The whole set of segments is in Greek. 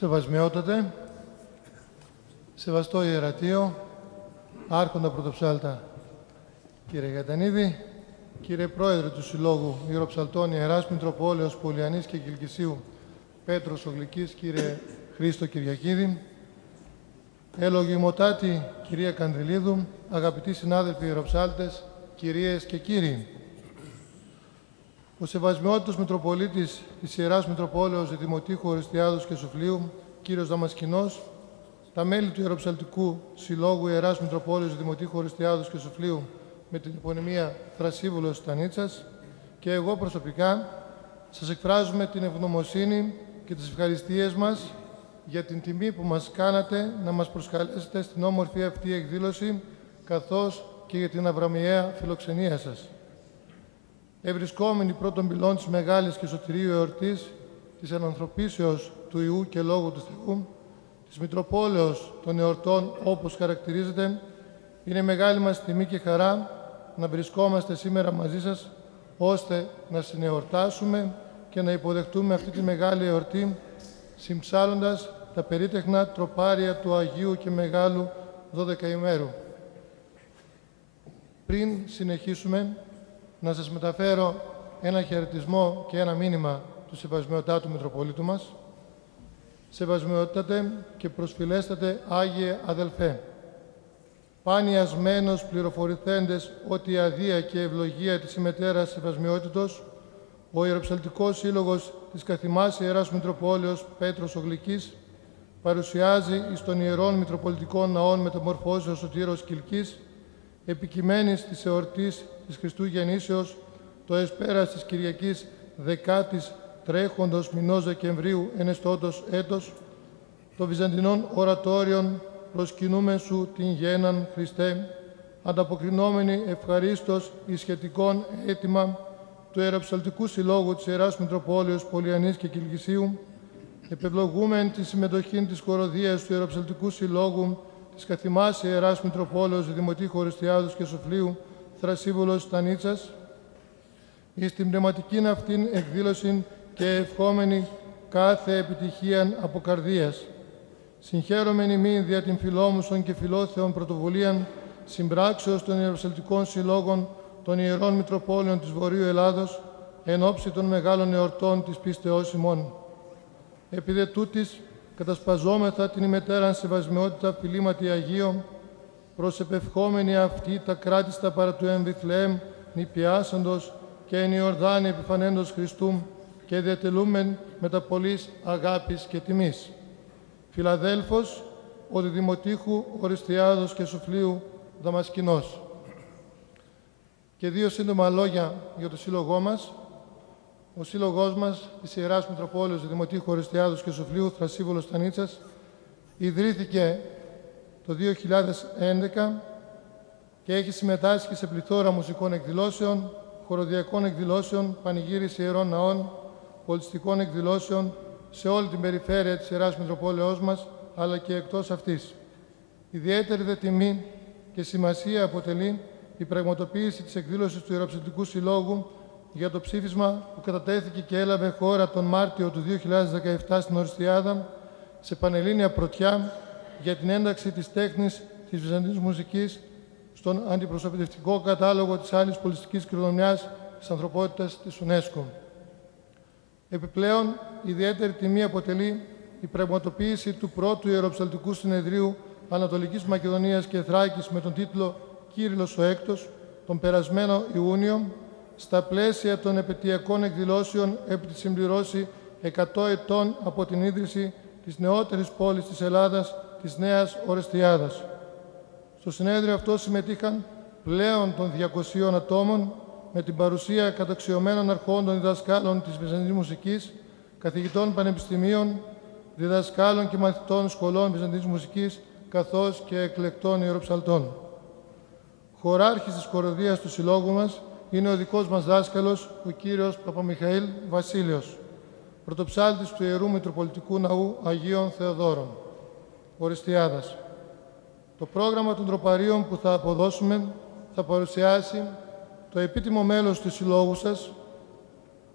Σεβασμιότατε, σεβαστό Ιερατείο, Άρχοντα Πρωτοψάλτα κύριε Γατανίδη, κύριε Πρόεδρε του Συλλόγου Ιεροψαλτών Ιεράς Μητροπόλεως Πολιανής και Κιλκυσίου Πέτρος Ογλικής, κύριε Χρήστο Κυριακίδη, Ελογημοτάτη κυρία Κανδριλίδου, αγαπητοί συνάδελφοι Ιεροψάλτες, κυρίες και κύριοι. Ο Σεβασμιότητος Μητροπολίτης της Ιεράς Μητροπόλεως Δημοτήχου Οριστιάδος και Σοφλίου, κύριος Δαμασκηνός, τα μέλη του Ιεροψαλτικού Συλλόγου Ιεράς Μητροπόλεως Δημοτήχου Οριστιάδος και Σοφλίου με την επωνυμία Θρασίβουλος Στανίτσας και εγώ προσωπικά σας εκφράζουμε την ευγνωμοσύνη και τις ευχαριστίες μας για την τιμή που μας κάνατε να μας προσκαλέσετε στην όμορφη αυτή εκδήλωση, καθώς και για την αβραμιαία φιλοξενία σας. Ευρισκόμενοι πρώτων πυλών της μεγάλης και σωτηρίου εορτής της ενανθρωπίσεως του Υιού και Λόγου του Θεού, της Μητροπόλεως των εορτών όπως χαρακτηρίζεται, είναι μεγάλη μας τιμή και χαρά να βρισκόμαστε σήμερα μαζί σας, ώστε να συνεορτάσουμε και να υποδεχτούμε αυτή τη μεγάλη εορτή, συμψάλλοντας τα περίτεχνα τροπάρια του Αγίου και Μεγάλου Δωδεκαημέρου. Πριν συνεχίσουμε, να σας μεταφέρω ένα χαιρετισμό και ένα μήνυμα του Σεβασμιωτάτου Μητροπολίτου μας. Σεβασμιότατε και προσφυλέστατε Άγιε Αδελφέ, πάνιασμένος πληροφορηθέντες ότι η αδεία και ευλογία της ημετέρας Σεβασμιότητος, ο Ιεροψαλτικός Σύλλογος της Καθημάς Ιεράς Μητροπόλεως Πέτρος Ογλικής παρουσιάζει εις των Ιερών Μητροπολιτικών Ναών Μεταμορφώσεως Σωτήρος Κιλκής, επικειμένης της εορτής της Χριστού Γεννήσεως, το εσπέρας της Κυριακής 10ης τρέχοντος μηνός Δεκεμβρίου ενεστώτος έτος, το Βυζαντινών ορατόριων προσκυνούμε σου την γέναν Χριστέ, ανταποκρινόμενοι ευχαρίστως εις σχετικών αίτημα του Ιεροψαλτικού Συλλόγου της Ιεράς Μητροπόλεως Πολιανής και Κιλκυσίου, επευλογούμεν τη συμμετοχή της χοροδίας του Ιεροψαλτικού Συλλόγου της Καθημάς Ιεράς Μητροπόλεως Δημοτήχου Οριστιάδος και Σοφλίου Θρασίβουλος Στανίτσας, εις την πνευματικήν αυτήν εκδήλωση και ευχόμενη κάθε επιτυχίαν από καρδίας. Συγχαίρομεν ημίν δια την φιλόμουσον και φιλόθεων πρωτοβουλίαν συμπράξεως των Ιεροψαλτικών Συλλόγων των Ιερών Μητροπόλεων της Βορείου Ελλάδος εν ώψη των μεγάλων εορτών της πίστεως ημών. Επί τούτης, κατασπαζόμεθα την ημετέραν σεβασμιότητα φιλήματι Αγίων, προσεπευχόμενοι αυτοί τα κράτιστα παρά του Εμβιθλεέμ νηπιάσαντος και εν Ιορδάνη επιφανέντος Χριστού και διατελούμεν με τα πολλής αγάπης και τιμής. Φιλαδέλφος, ο Δημοτήχου Οριστιάδος και Σοφλίου Δαμασκηνός. Και δύο σύντομα λόγια για το σύλλογό μας. Ο σύλλογός μας της Ιεράς Μητροπόλεως Δημοτήχου Οριστιάδος και Σοφλίου Θρασίβουλος Στανίτσας ιδρύθηκε το 2011 και έχει συμμετάσχει σε πληθώρα μουσικών εκδηλώσεων, χοροδιακών εκδηλώσεων, πανηγύριση ιερών ναών, πολιτιστικών εκδηλώσεων σε όλη την περιφέρεια της Ιεράς Μητροπόλεως μας, αλλά και εκτός αυτής. Ιδιαίτερη δε τιμή και σημασία αποτελεί η πραγματοποίηση της εκδήλωσης του Ιεροψαλτικού Συλλόγου για το ψήφισμα που κατατέθηκε και έλαβε χώρα τον Μάρτιο του 2017 στην Οριστιάδα σε πανελλήνια πρωτιά για την ένταξη της τέχνης της Βυζαντινής μουσικής στον αντιπροσωπευτικό κατάλογο της άλλης πολιτιστικής κληρονομιάς της ανθρωπότητας της UNESCO. Επιπλέον, ιδιαίτερη τιμή αποτελεί η πραγματοποίηση του πρώτου Ιεροψαλτικού Συνεδρίου Ανατολικής Μακεδονίας και Θράκης με τον τίτλο «Κύριλλος ο Έκτος» τον περασμένο Ιούνιο, στα πλαίσια των επετειακών εκδηλώσεων επί τη συμπληρώση 100 ετών από την ίδρυση της νεότερης πόλης της Ελλάδας, της Νέας Ορεστιάδας. Στο συνέδριο αυτό συμμετείχαν πλέον των 200 ατόμων με την παρουσία καταξιωμένων αρχόντων διδασκάλων της Βυζαντινής μουσικής, καθηγητών πανεπιστημίων, διδασκάλων και μαθητών σχολών Βυζαντινής μουσικής, καθώς και εκλεκτών ιεροψαλτών. Χωράρχης της χοροδίας του συλλόγου μας είναι ο δικός μας δάσκαλος, ο κύριος Παπαμιχαήλ Βασίλειος, πρωτοψάλτης του Ιερού Μητροπολιτικού Ναού Αγίων Θεοδόρων, Οριστιάδας. Το πρόγραμμα των τροπαρίων που θα αποδώσουμε θα παρουσιάσει το επίτιμο μέλος του συλλόγου σας,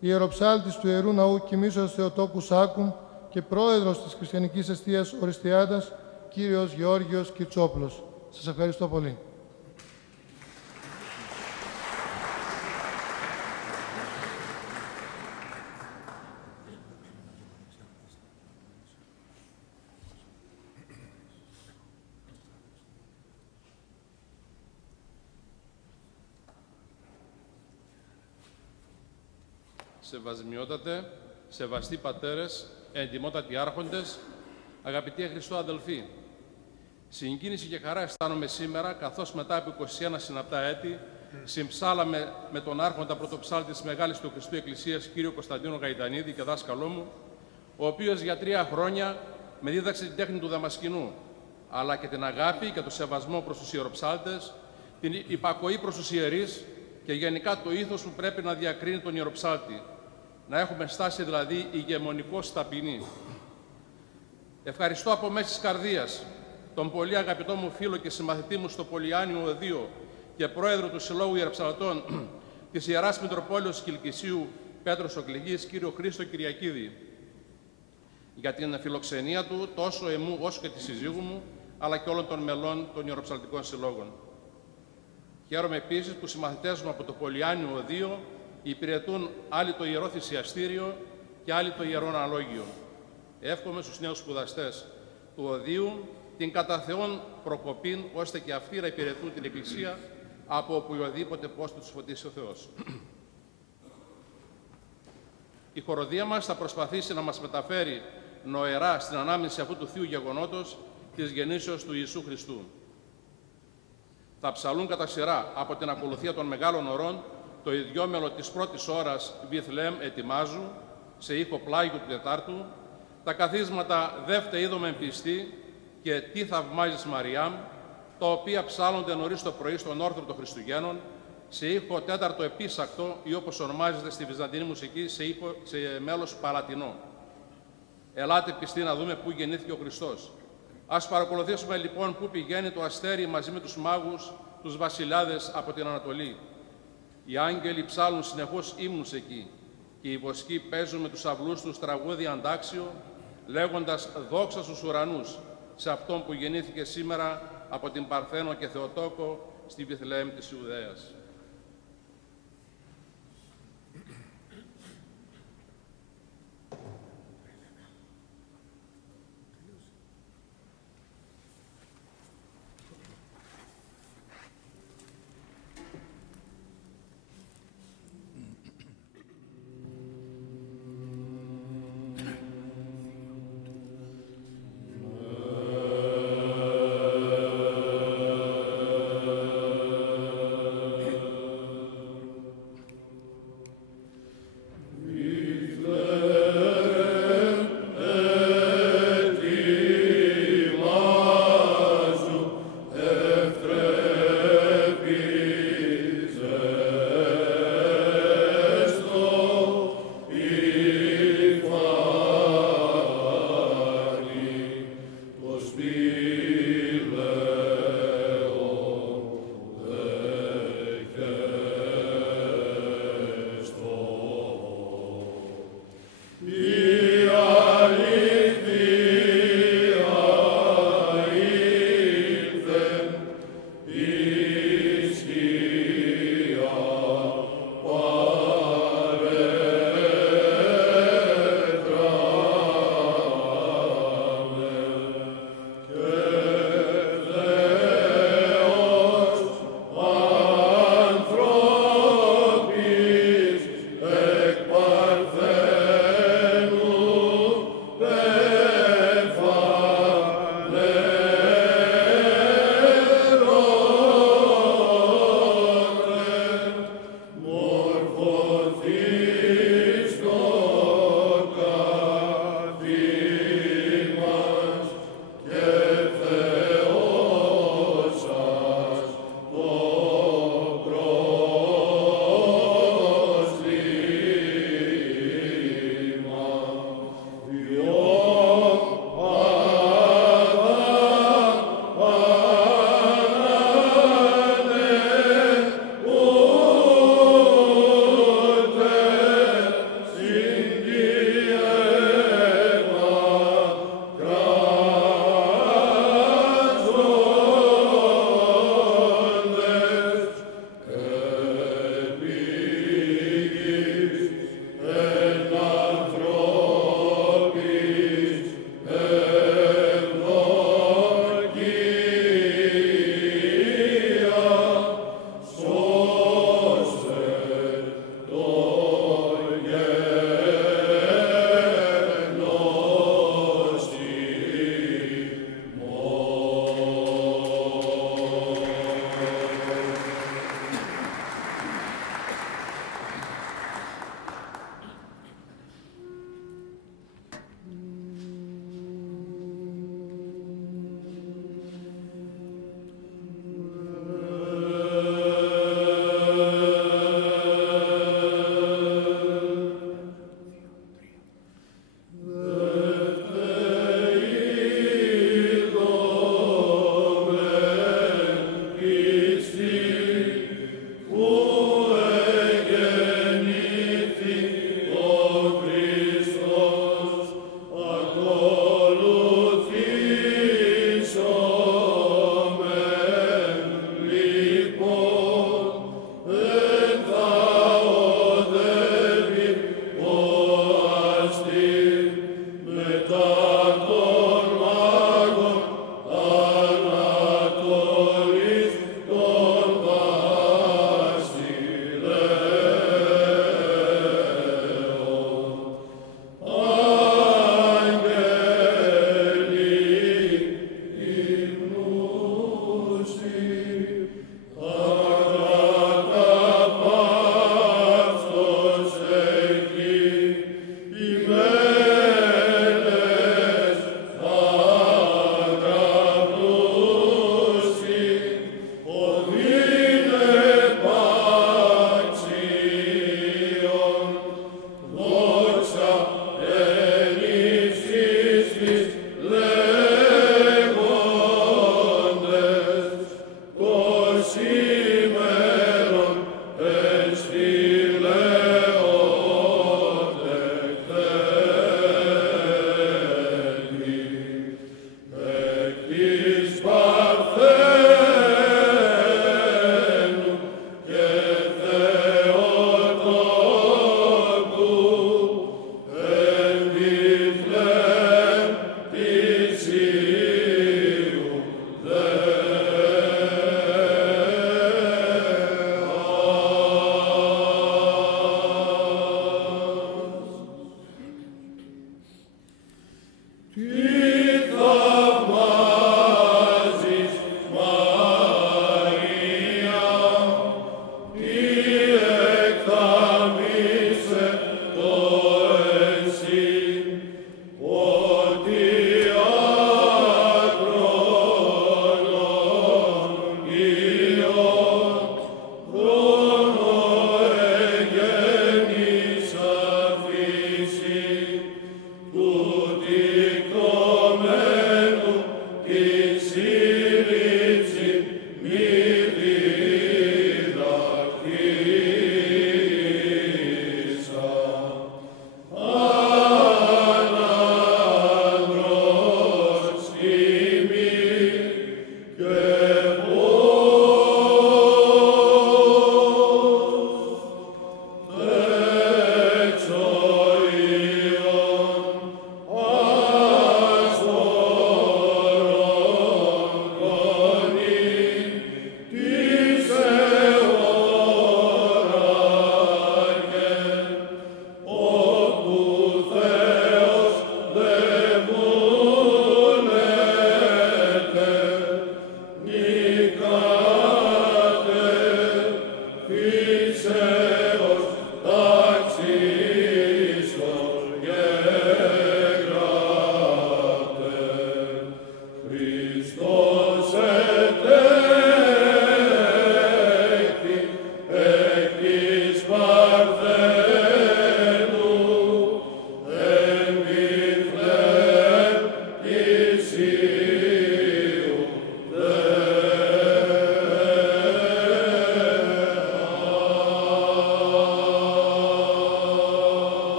ιεροψάλτης του Ιερού Ναού Κοιμήσεως Θεοτόκου Σάκου και πρόεδρος της Χριστιανικής Εστίας Οριστιάδας, κύριος Γεώργιος Κιτσόπουλος. Σας ευχαριστώ πολύ. Σεβασμιότατε, σεβαστοί πατέρες, εντιμότατοι άρχοντες, αγαπητοί Χριστό αδελφοί, συγκίνηση και χαρά αισθάνομαι σήμερα, καθώς μετά από 21 συναπτά έτη συμψάλαμε με τον άρχοντα πρωτοψάλτη της Μεγάλης του Χριστού Εκκλησίας, κύριο Κωνσταντίνο Γαϊτανίδη και δάσκαλό μου, ο οποίος για 3 χρόνια με δίδαξε την τέχνη του Δαμασκηνού, αλλά και την αγάπη και το σεβασμό προς τους ιεροψάλτες, την υπακοή προς τους ιερείς και γενικά το ήθος που πρέπει να διακρίνει τον ιεροψάλτη. Να έχουμε στάση δηλαδή ηγεμονικός ταπεινή. Ευχαριστώ από μέση της καρδίας τον πολύ αγαπητό μου φίλο και συμμαθητή μου στο Πολυάνιο Οδείο και πρόεδρο του Συλλόγου Ιεροψαλτών της Ιεράς Μητροπόλεως Κιλκυσίου Πέτρος Οκληγής, κύριο Χρήστο Κυριακίδη, για την φιλοξενία του τόσο εμού όσο και τη συζύγου μου, αλλά και όλων των μελών των Ιεροψαλτικών Συλλόγων. Χαίρομαι επίσης που οι συμμαθητές μου από το Πολυάνιο Οδείο υπηρετούν άλλοι το Ιερό Θυσιαστήριο και άλλοι το Ιερό Αναλόγιο. Εύχομαι στους νέους σπουδαστές του Οδείου την κατά Θεόν προκοπήν, ώστε και αυτοί να υπηρετούν την Εκκλησία από οποιοδήποτε πόστο τους φωτίσει ο Θεός. Η χοροδία μας θα προσπαθήσει να μας μεταφέρει νοερά στην ανάμνηση αυτού του θείου γεγονότος της γεννήσεως του Ιησού Χριστού. Θα ψαλούν κατά σειρά από την ακολουθία των μεγάλων ωρών το ιδιόμελο της πρώτης ώρας Βιθλεέμ ετοιμάζου, σε ήχο πλάγιου του Τετάρτου, τα καθίσματα «Δεύτε είδομεν πιστή» και «Τι θαυμάζεις Μαριάμ», τα οποία ψάλλονται νωρίς το πρωί στον όρθρο των Χριστουγέννων, σε ήχο τέταρτο επίσακτο ή όπως ονομάζεται στη βυζαντινή μουσική σε μέλος παλατινό. Ελάτε πιστοί να δούμε πού γεννήθηκε ο Χριστός. Ας παρακολουθήσουμε λοιπόν πού πηγαίνει το αστέρι μαζί με τους μάγους, τους βασιλιάδες από την Ανατολή. Οι άγγελοι ψάλλουν συνεχώς ύμνους εκεί και οι βοσκοί παίζουν με τους αυλούς τους τραγούδι αντάξιο, λέγοντας «Δόξα στους ουρανούς» σε αυτόν που γεννήθηκε σήμερα από την Παρθένο και Θεοτόκο στη Βιθλεέμ της Ιουδαίας.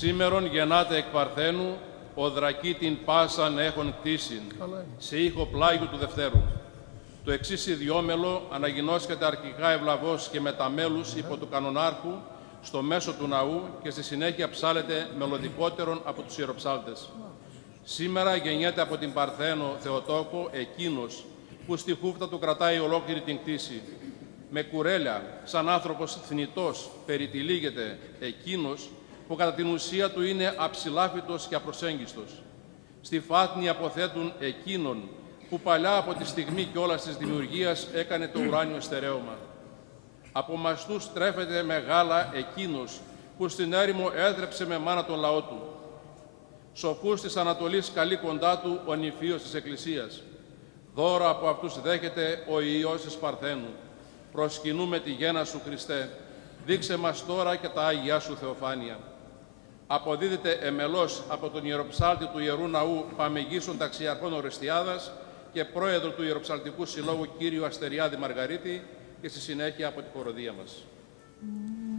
Σήμερον γεννάται εκ Παρθένου, οδρακή την πάσαν έχων κτήσιν, σε ήχο πλάγιου του Δευτέρου. Το εξής ιδιόμελο αναγινώσκεται αρχικά ευλαβώς και μεταμέλους υπό του κανονάρχου στο μέσο του ναού και στη συνέχεια ψάλεται μελωδικότερον από τους ιεροψάλτες. Σήμερα γεννιέται από την Παρθένο Θεοτόκο εκείνος που στη χούφτα του κρατάει ολόκληρη την κτήση. Με κουρέλια, σαν άνθρωπος θνητός, περιτυλίγεται εκείνος που κατά την ουσία του είναι αψηλάφιτος και απροσέγγιστος. Στη φάτνη αποθέτουν εκείνον που παλιά από τη στιγμή κιόλας της δημιουργίας έκανε το ουράνιο στερέωμα. Από μαστούς τρέφεται μεγάλα εκείνος που στην έρημο έδρεψε με μάνα τον λαό του. Σοφούς της Ανατολής καλεί κοντά του ο νηφίος της Εκκλησίας. Δώρα από αυτούς δέχεται ο Υιός της Παρθένου. Προσκυνούμε τη γέννα σου, Χριστέ. Δείξε μας τώρα και τα Άγιά σου θεοφάνεια. Αποδίδεται εμελώς από τον Ιεροψάλτη του Ιερού Ναού Παμεγίσων Ταξιαρχών Ορεστιάδας και πρόεδρο του Ιεροψαλτικού Συλλόγου Κύριο Αστεριάδη Μαργαρίτη και στη συνέχεια από τη χοροδία μας. Θεοφάνεια.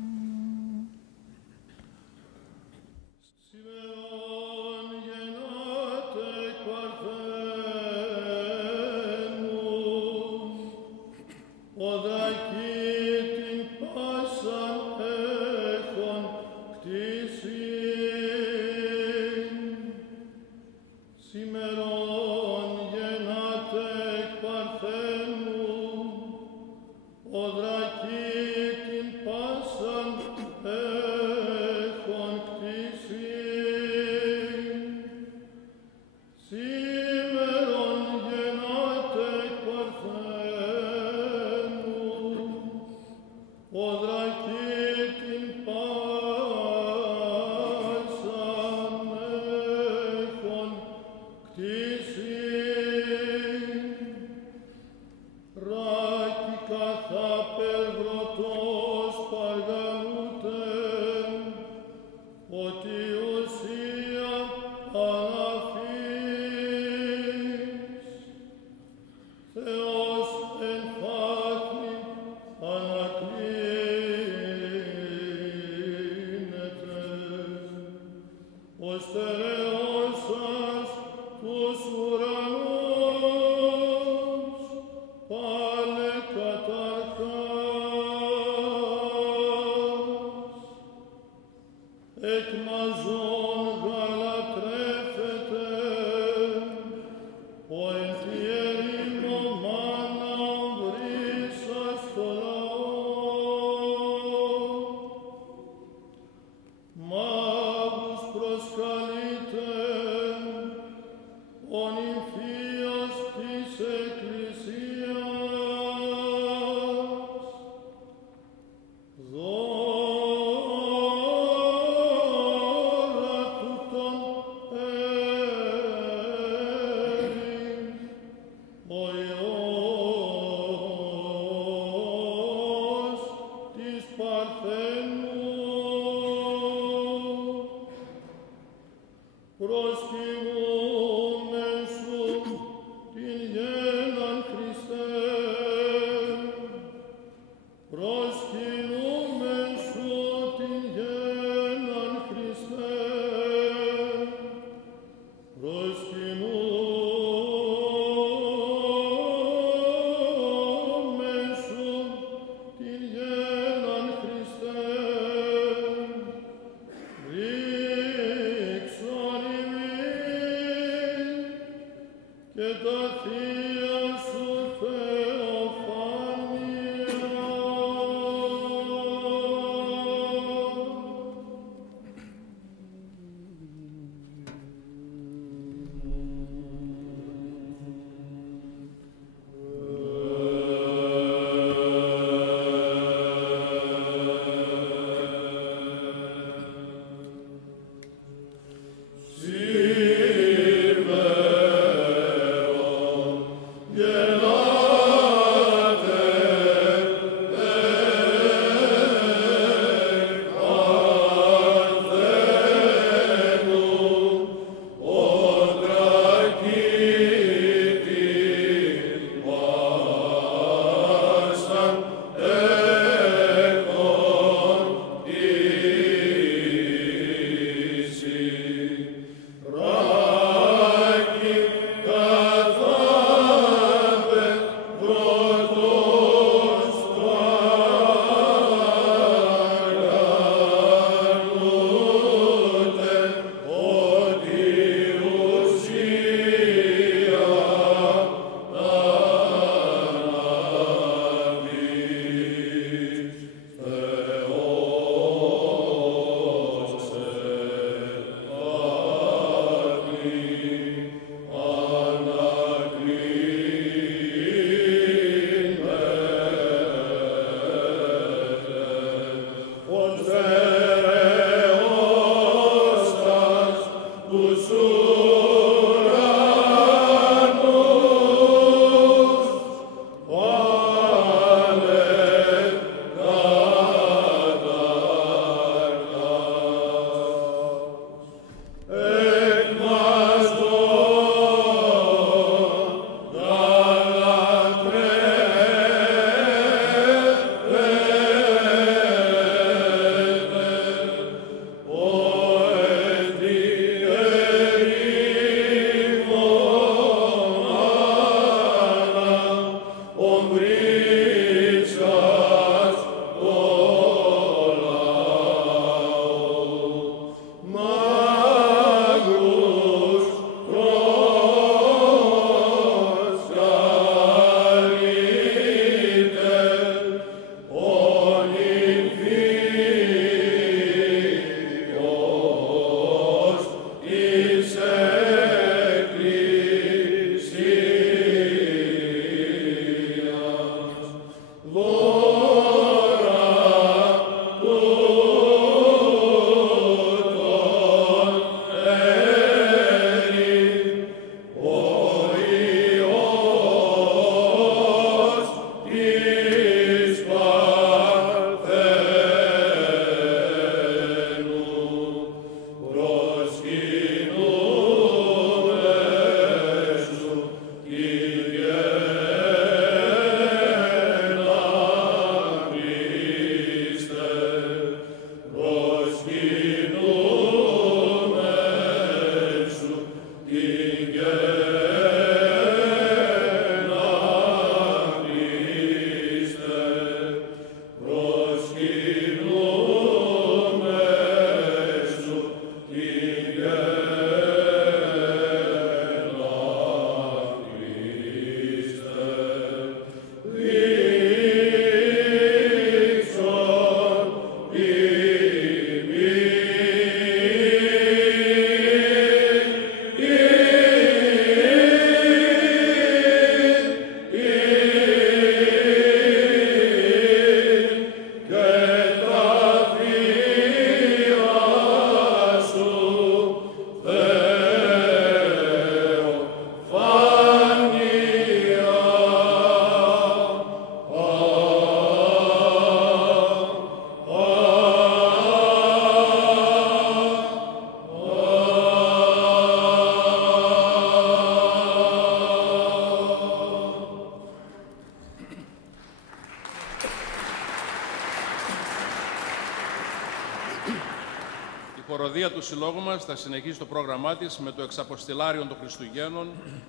χοροδία του Συλλόγου μας θα συνεχίσει το πρόγραμμά της με το Εξαποστηλάριον των Χριστουγέννων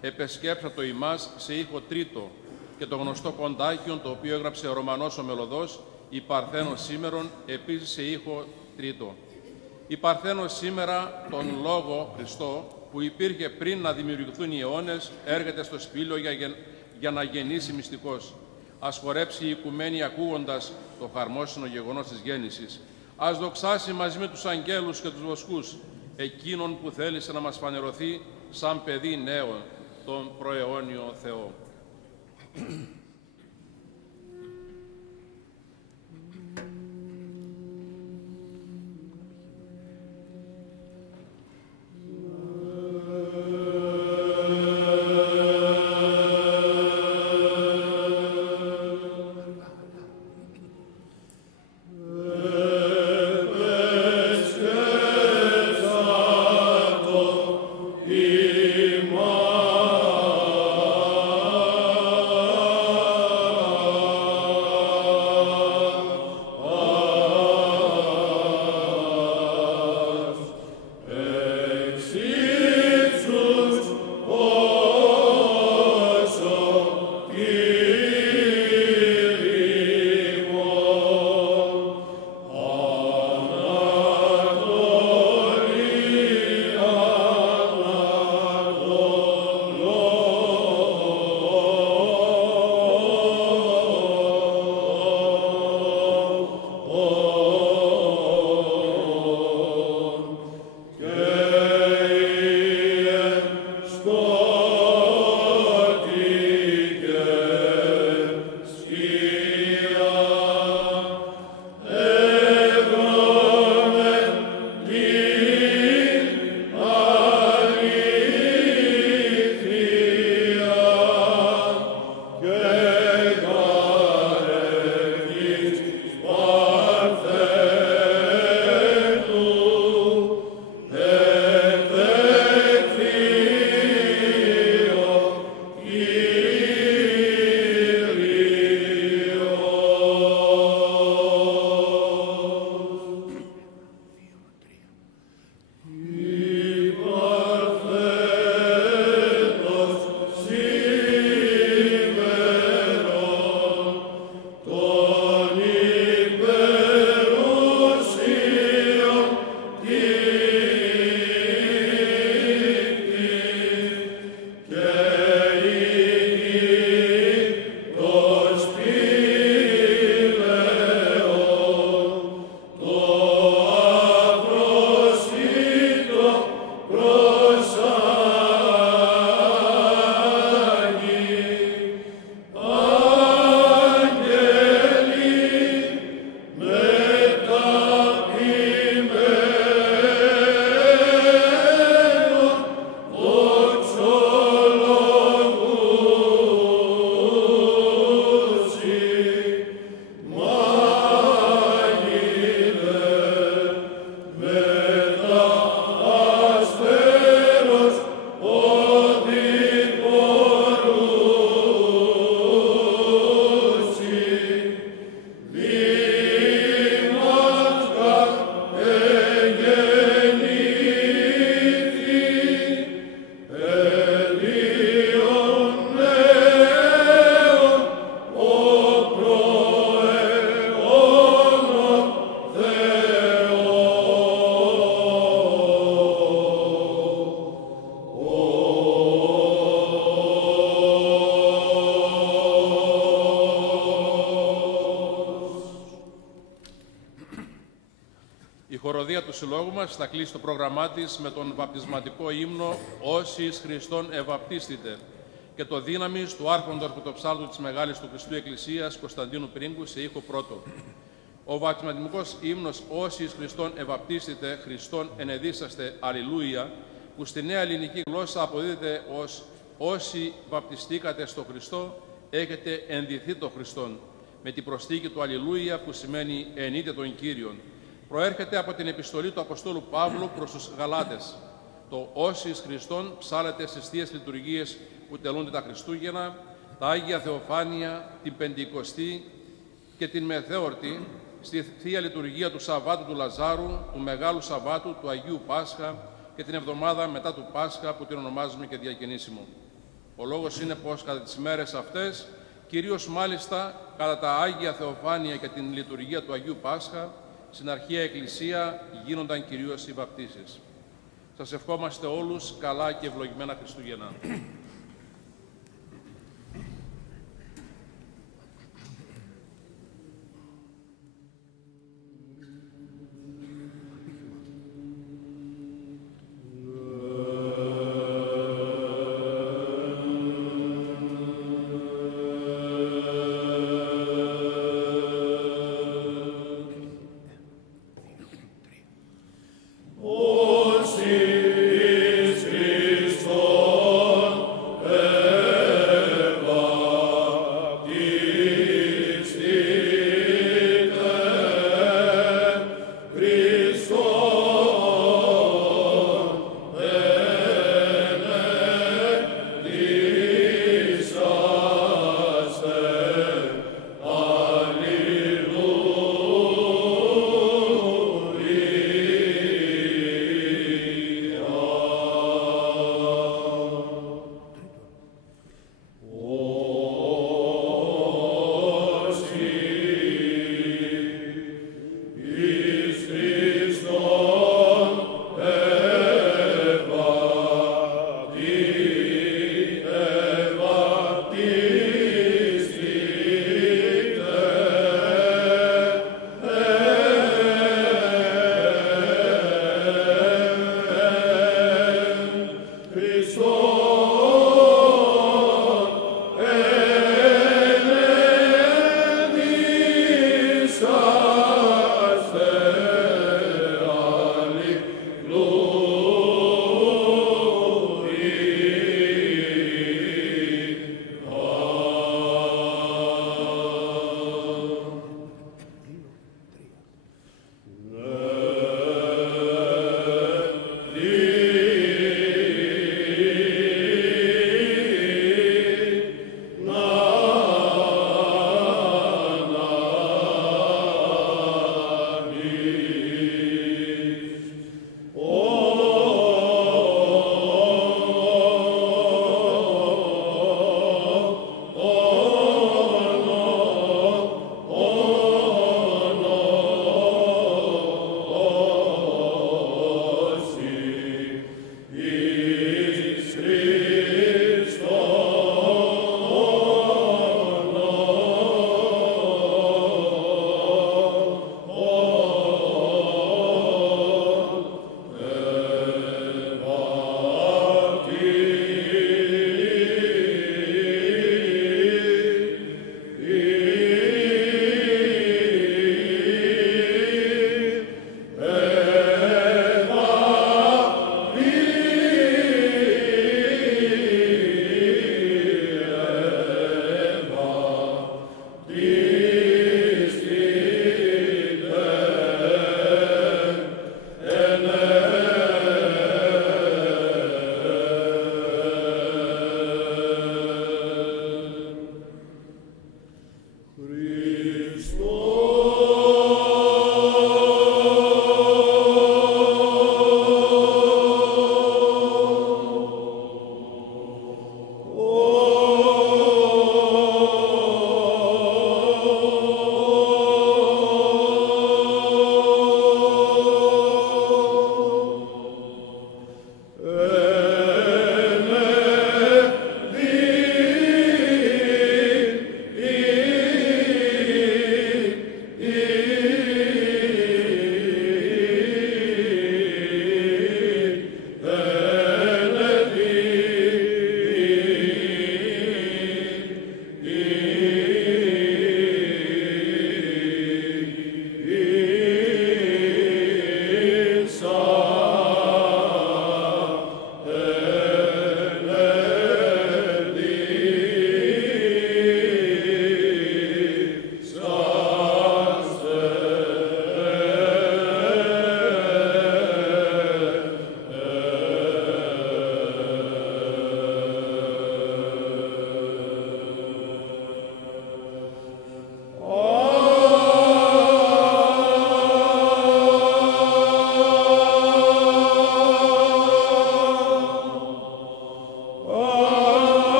«Επεσκέψα το ημάς» σε ήχο τρίτο και το γνωστό κοντάκιον, το οποίο έγραψε ο Ρωμανός ο Μελωδός, «Η Παρθένος σήμερον», επίσης σε ήχο τρίτο. Η Παρθένος σήμερα, τον Λόγο Χριστό, που υπήρχε πριν να δημιουργηθούν οι αιώνες, έρχεται στο σπήλαιο για να γεννήσει μυστικός. Ας χορέψει η οικουμένη ακούγοντας το χαρμόσυνο γεγονός της γέννησης. Ας δοξάσει μαζί με τους αγγέλους και τους βοσκούς εκείνον που θέλησε να μας φανερωθεί σαν παιδί νέο, τον προαιώνιο Θεό. χοροδία του Συλλόγου μας θα κλείσει το πρόγραμμά της με τον βαπτισματικό ύμνο «Όσοι εις Χριστόν ευαπτίστητε» και το δύναμις του άρχοντος πρωτοψάλτου της Μεγάλης του Χριστού Εκκλησίας Κωνσταντίνου Πρίγκου σε ήχο πρώτο. Ο βαπτισματικός ύμνος «Όσοι εις Χριστόν ευαπτίστητε, Χριστόν ενεδίσαστε, Αλληλούια», που στη νέα ελληνική γλώσσα αποδίδεται ως «Όσοι βαπτιστήκατε στο Χριστό, έχετε ενδυθεί το Χριστόν», με την προσθήκη του Αλληλούια που σημαίνει «ενείτε τον Κύριον». Προέρχεται από την επιστολή του Αποστόλου Παύλου προς τους Γαλάτες. Το «Όσοι εις Χριστόν» ψάλλεται στις Θείες Λειτουργίες που τελούνται τα Χριστούγεννα, τα Άγια Θεοφάνεια, την Πεντηκοστή και την Μεθέορτη, στη Θεία Λειτουργία του Σαββάτου του Λαζάρου, του Μεγάλου Σαββάτου, του Αγίου Πάσχα και την εβδομάδα μετά του Πάσχα που την ονομάζουμε και διακαινήσιμο. Ο λόγος είναι πως κατά τις μέρες αυτές, κυρίως μάλιστα κατά τα Άγια Θεοφάνεια και την λειτουργία του Αγίου Πάσχα, στην Αρχαία Εκκλησία γίνονταν κυρίως οι βαπτίσεις. Σας ευχόμαστε όλους καλά και ευλογημένα Χριστούγεννα.